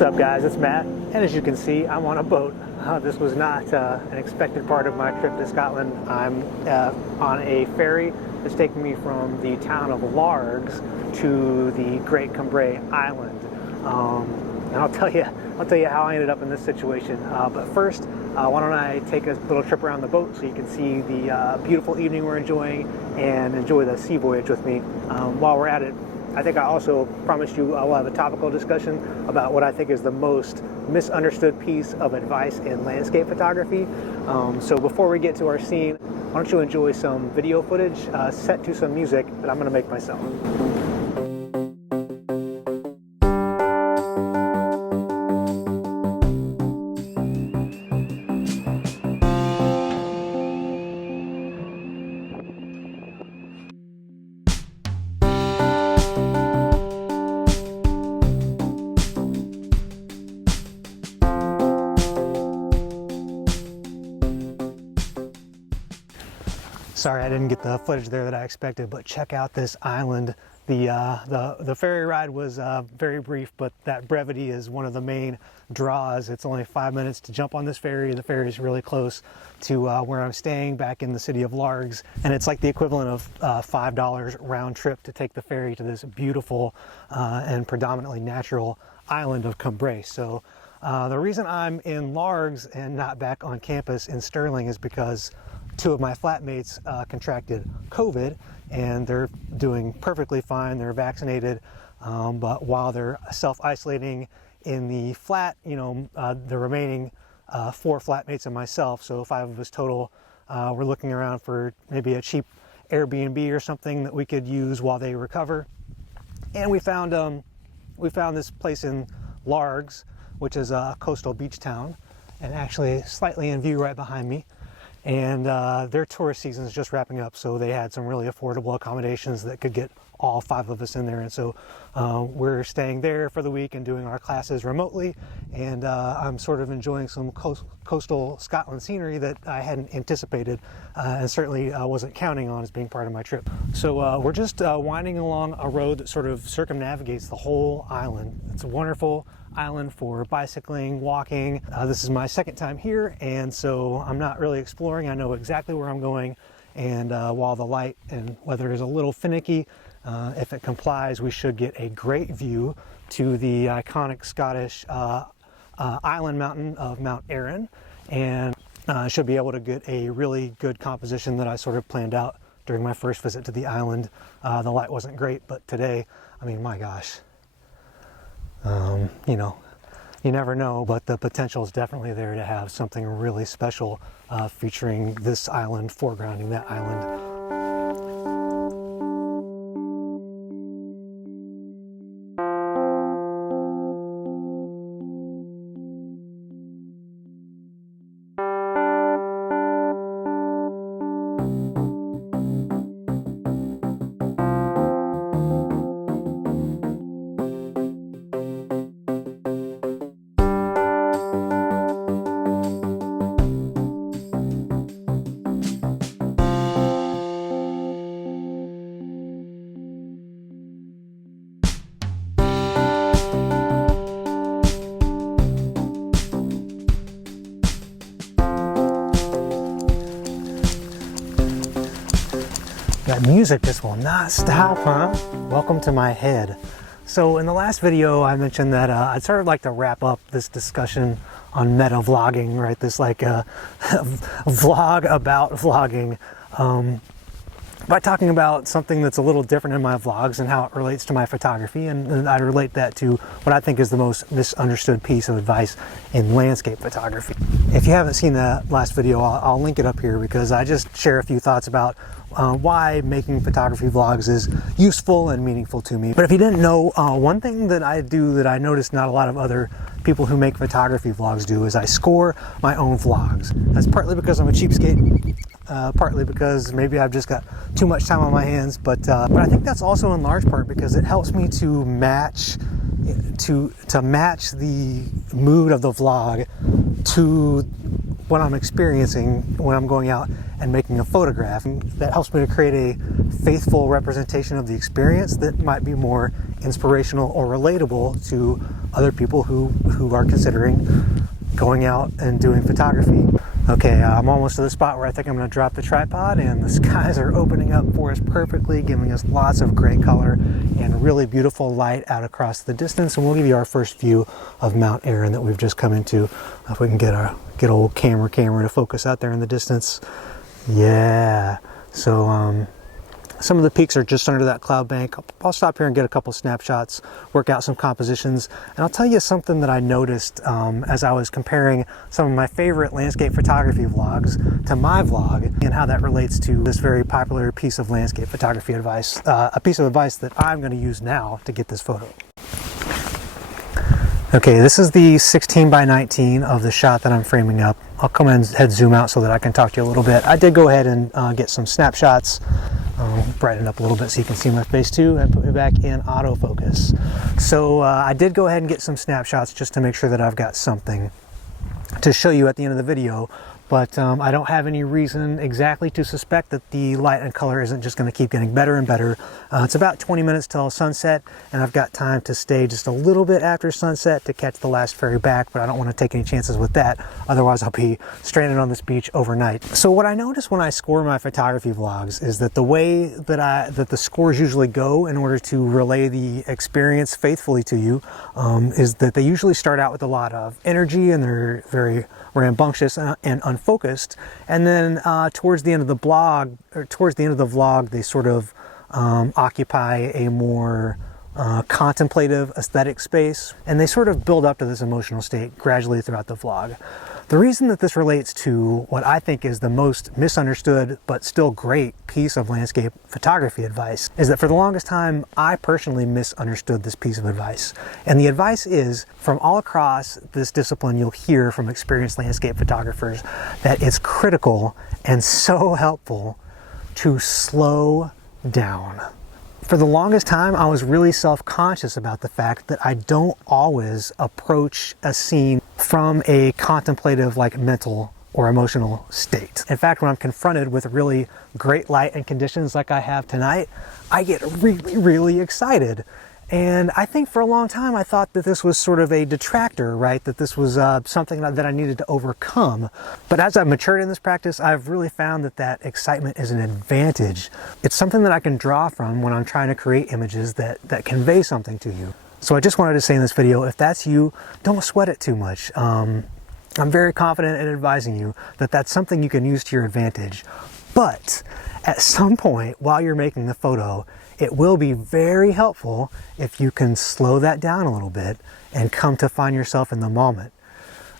What's up, guys? It's Matt, and as you can see, I'm on a boat. This was not an expected part of my trip to Scotland. I'm on a ferry that's taking me from the town of Largs to the Great Cumbrae Island. And I'll tell you how I ended up in this situation. But first, why don't I take a little trip around the boat so you can see the beautiful evening we're enjoying and enjoy the sea voyage with me. While we're at it, I think I also promised you we'll have a topical discussion about what I think is the most misunderstood piece of advice in landscape photography. So before we get to our scene, why don't you enjoy some video footage set to some music that I'm going to make myself. Sorry, I didn't get the footage there that I expected, but check out this island. The ferry ride was very brief, but that brevity is one of the main draws. It's only 5 minutes to jump on this ferry. The ferry is really close to where I'm staying back in the city of Largs, and it's like the equivalent of $5 round trip to take the ferry to this beautiful and predominantly natural island of Cumbrae. So the reason I'm in Largs and not back on campus in Stirling is because two of my flatmates contracted COVID, and they're doing perfectly fine. They're vaccinated, but while they're self-isolating in the flat, the remaining 4 flatmates and myself, so 5 of us total, we're looking around for maybe a cheap Airbnb or something that we could use while they recover. And we found this place in Largs, which is a coastal beach town, and actually slightly in view right behind me. And their tourist season is just wrapping up, so they had some really affordable accommodations that could get all 5 of us in there. And so we're staying there for the week and doing our classes remotely, and I'm sort of enjoying some coastal Scotland scenery that I hadn't anticipated and certainly wasn't counting on as being part of my trip. So we're just winding along a road that sort of circumnavigates the whole island. It's a wonderful island for bicycling, walking. This is my second time here, and so I'm not really exploring. I know exactly where I'm going, and while the light and weather is a little finicky, if it complies, we should get a great view to the iconic Scottish island mountain of Mount Arran, and should be able to get a really good composition that I sort of planned out during my first visit to the island. The light wasn't great, but today, I mean, my gosh. You never know, but the potential is definitely there to have something really special featuring this island, foregrounding that island. That music just will not stop, huh? Welcome to my head. So in the last video, I mentioned that I'd sort of like to wrap up this discussion on meta vlogging, right? This like vlog about vlogging by talking about something that's a little different in my vlogs and how it relates to my photography, and I relate that to what I think is the most misunderstood piece of advice in landscape photography. If you haven't seen that last video, I'll link it up here because I just share a few thoughts about why making photography vlogs is useful and meaningful to me. But if you didn't know, one thing that I do that I noticed not a lot of other people who make photography vlogs do is I score my own vlogs. That's partly because I'm a cheapskate, partly because maybe I've just got too much time on my hands, but I think that's also in large part because it helps me to match the mood of the vlog to what I'm experiencing when I'm going out and making a photograph. And that helps me to create a faithful representation of the experience that might be more inspirational or relatable to other people who are considering going out and doing photography. Okay, I'm almost to the spot where I think I'm going to drop the tripod, and the skies are opening up for us perfectly, giving us lots of great color and really beautiful light out across the distance. And we'll give you our first view of Mount Arran that we've just come into. If we can get old camera to focus out there in the distance. Yeah, so some of the peaks are just under that cloud bank. I'll stop here and get a couple snapshots, work out some compositions, and I'll tell you something that I noticed as I was comparing some of my favorite landscape photography vlogs to my vlog, and how that relates to this very popular piece of landscape photography advice, a piece of advice that I'm going to use now to get this photo. Okay, this is the 16 by 19 of the shot that I'm framing up. I'll come in and head zoom out so that I can talk to you a little bit. I did go ahead and get some snapshots. Brighten up a little bit so you can see my face too, and put me back in autofocus. So I did go ahead and get some snapshots just to make sure that I've got something to show you at the end of the video. But I don't have any reason exactly to suspect that the light and color isn't just going to keep getting better and better. It's about 20 minutes till sunset, and I've got time to stay just a little bit after sunset to catch the last ferry back, but I don't want to take any chances with that. Otherwise, I'll be stranded on this beach overnight. So what I notice when I score my photography vlogs is that the way that the scores usually go in order to relay the experience faithfully to you is that they usually start out with a lot of energy, and they're very rambunctious and unfocused, and then towards the end of the vlog, they sort of occupy a more contemplative aesthetic space, and they sort of build up to this emotional state gradually throughout the vlog. The reason that this relates to what I think is the most misunderstood but still great piece of landscape photography advice is that for the longest time I personally misunderstood this piece of advice. And the advice is, from all across this discipline, you'll hear from experienced landscape photographers that it's critical and so helpful to slow down. For the longest time, I was really self-conscious about the fact that I don't always approach a scene from a contemplative, like, mental or emotional state. In fact, when I'm confronted with really great light and conditions like I have tonight, I get really, really excited. And I think for a long time I thought that this was sort of a detractor, right? That this was something that I needed to overcome. But as I've matured in this practice, I've really found that that excitement is an advantage. It's something that I can draw from when I'm trying to create images that convey something to you. So I just wanted to say in this video, if that's you, don't sweat it too much. I'm very confident in advising you that that's something you can use to your advantage. But at some point while you're making the photo, it will be very helpful if you can slow that down a little bit and come to find yourself in the moment.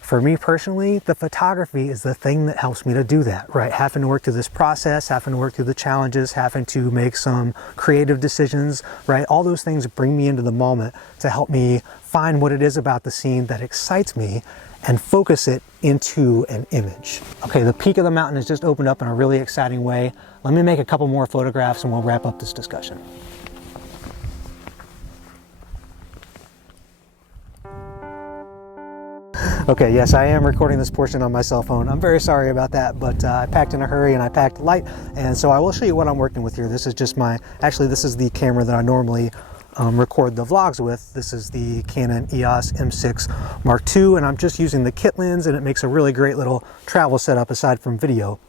For me personally, the photography is the thing that helps me to do that, right? Having to work through this process, having to work through the challenges, having to make some creative decisions, right? All those things bring me into the moment to help me find what it is about the scene that excites me and focus it into an image. Okay, the peak of the mountain has just opened up in a really exciting way. Let me make a couple more photographs and we'll wrap up this discussion. Okay, yes, I am recording this portion on my cell phone. I'm very sorry about that, but I packed in a hurry and I packed light, and so I will show you what I'm working with here. This is just this is the camera that I normally record the vlogs with. This is the Canon EOS M6 Mark II, and I'm just using the kit lens, and it makes a really great little travel setup aside from video.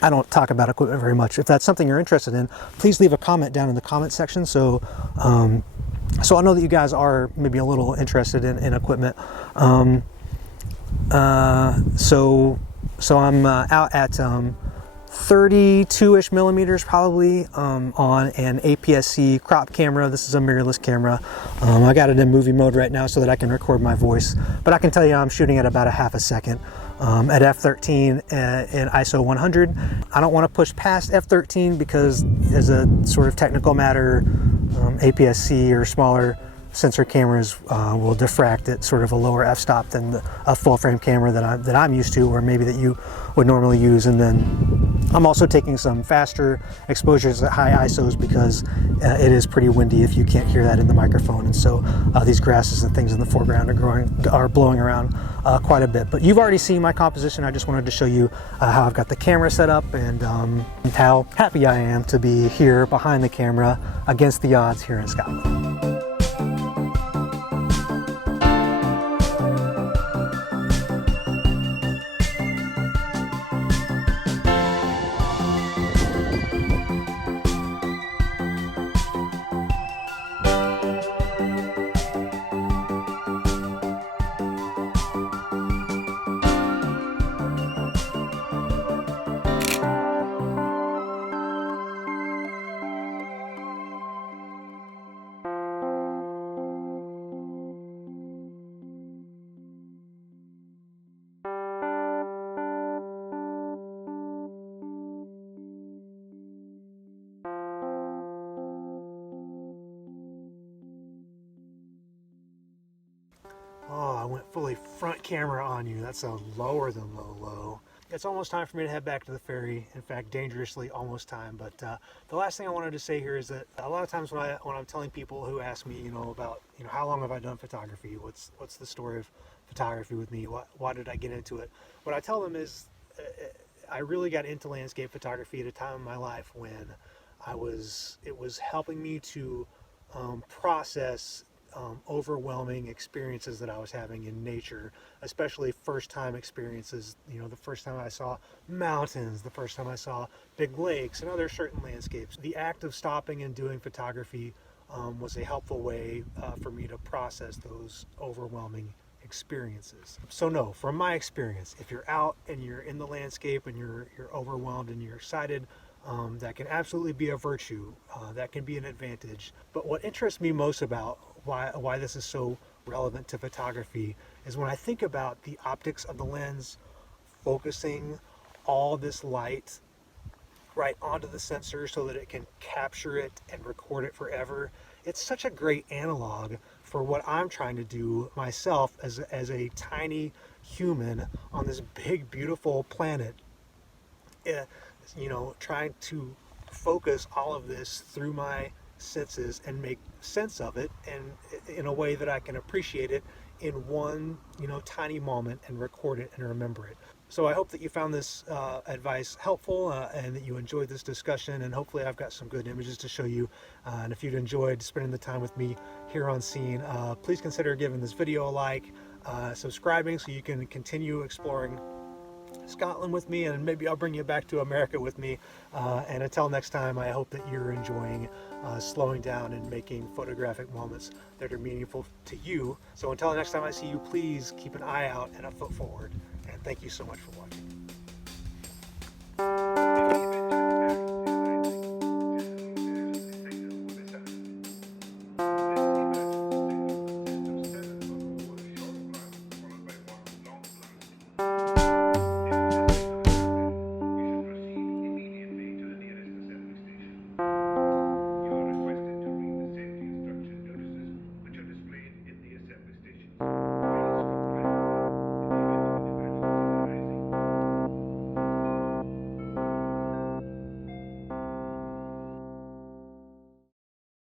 I don't talk about equipment very much. If that's something you're interested in, please leave a comment down in the comment section so I know that you guys are maybe a little interested in equipment. So I'm out at 32-ish millimeters probably on an APS-C crop camera. This is a mirrorless camera. I got it in movie mode right now so that I can record my voice, but I can tell you I'm shooting at about a half a second at f13 in ISO 100. I don't want to push past f13 because, as a sort of technical matter, APS-C or smaller sensor cameras will diffract at sort of a lower f-stop than a full frame camera that I'm used to, or maybe that you would normally use. And then I'm also taking some faster exposures at high ISOs because it is pretty windy if you can't hear that in the microphone. And so these grasses and things in the foreground are blowing around quite a bit. But you've already seen my composition. I just wanted to show you how I've got the camera set up and how happy I am to be here behind the camera against the odds here in Scotland. went fully front camera on you. That's a lower than low. It's almost time for me to head back to the ferry. In fact, dangerously almost time. But the last thing I wanted to say here is that a lot of times when I'm telling people who ask me, about, how long have I done photography? What's the story of photography with me? Why did I get into it? What I tell them is I really got into landscape photography at a time in my life when it was helping me to process overwhelming experiences that I was having in nature, especially first time experiences, the first time I saw mountains, the first time I saw big lakes and other certain landscapes. The act of stopping and doing photography was a helpful way for me to process those overwhelming experiences. So no, from my experience, if you're out and you're in the landscape and you're overwhelmed and you're excited, that can absolutely be a virtue, that can be an advantage. But what interests me most about why this is so relevant to photography is when I think about the optics of the lens focusing all this light right onto the sensor so that it can capture it and record it forever. It's such a great analog for what I'm trying to do myself as a tiny human on this big, beautiful planet. Trying to focus all of this through my senses and make sense of it, and in a way that I can appreciate it in one, tiny moment and record it and remember it. So I hope that you found this advice helpful and that you enjoyed this discussion, and hopefully I've got some good images to show you. And if you'd enjoyed spending the time with me here on Scene, please consider giving this video a like, subscribing so you can continue exploring Scotland with me, and maybe I'll bring you back to America with me. And until next time, I hope that you're enjoying slowing down and making photographic moments that are meaningful to you. So until next time I see you, please keep an eye out and a foot forward. And thank you so much for watching.